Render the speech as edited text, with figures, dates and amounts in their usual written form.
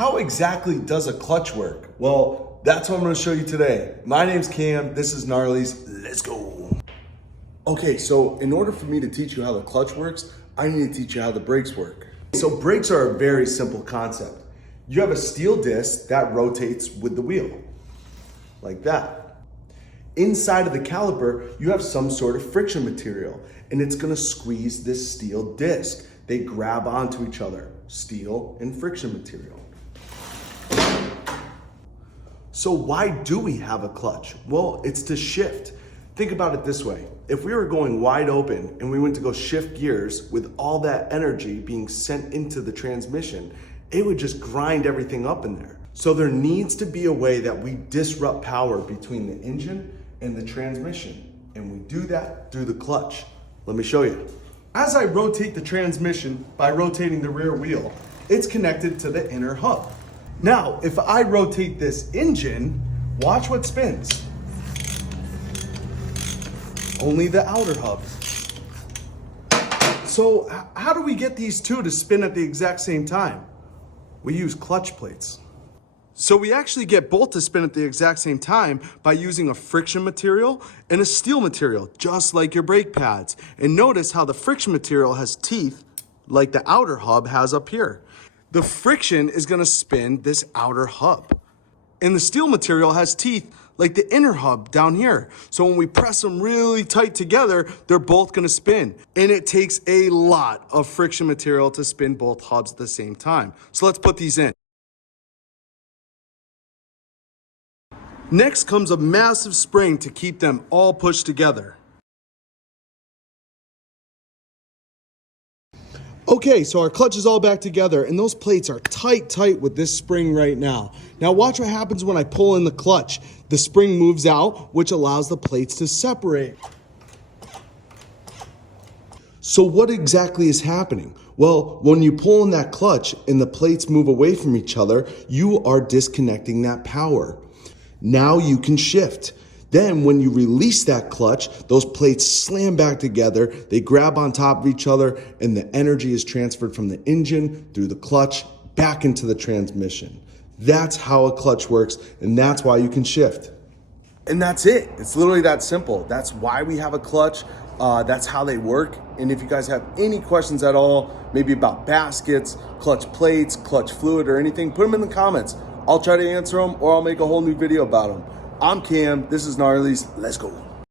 how exactly does a clutch work? Well, that's what I'm gonna show you today. My name's Cam, this is Gnarly's, let's go. Okay, so in order for me to teach you how the clutch works, I need to teach you how the brakes work. So brakes are a very simple concept. You have a steel disc that rotates with the wheel, like that. Inside of the caliper, you have some sort of friction material, and it's gonna squeeze this steel disc. They grab onto each other, steel and friction material. So why do we have a clutch? Well, it's to shift. Think about it this way. If we were going wide open and we went to go shift gears with all that energy being sent into the transmission, it would just grind everything up in there. So there needs to be a way that we disrupt power between the engine and the transmission. And we do that through the clutch. Let me show you. As I rotate the transmission by rotating the rear wheel, it's connected to the inner hub. Now, if I rotate this engine, watch what spins. Only the outer hub. So how do we get these two to spin at the exact same time? We use clutch plates. So we actually get both to spin at the exact same time by using a friction material and a steel material, just like your brake pads. And notice how the friction material has teeth like the outer hub has up here. The friction is gonna spin this outer hub. And the steel material has teeth like the inner hub down here. So when we press them really tight together, they're both gonna spin. And it takes a lot of friction material to spin both hubs at the same time. So let's put these in. Next comes a massive spring to keep them all pushed together. Okay, so our clutch is all back together and those plates are tight with this spring right now. Now watch what happens when I pull in the clutch. The spring moves out, which allows the plates to separate. So what exactly is happening? Well, when you pull in that clutch and the plates move away from each other, you are disconnecting that power. Now you can shift. Then when you release that clutch, those plates slam back together, they grab on top of each other, and the energy is transferred from the engine through the clutch back into the transmission. That's how a clutch works, and that's why you can shift. And that's it. It's literally that simple. That's why we have a clutch. That's how they work. And if you guys have any questions at all, maybe about baskets, clutch plates, clutch fluid, or anything, put them in the comments. I'll try to answer them, or I'll make a whole new video about them. I'm Cam, this is Gnarly's, let's go.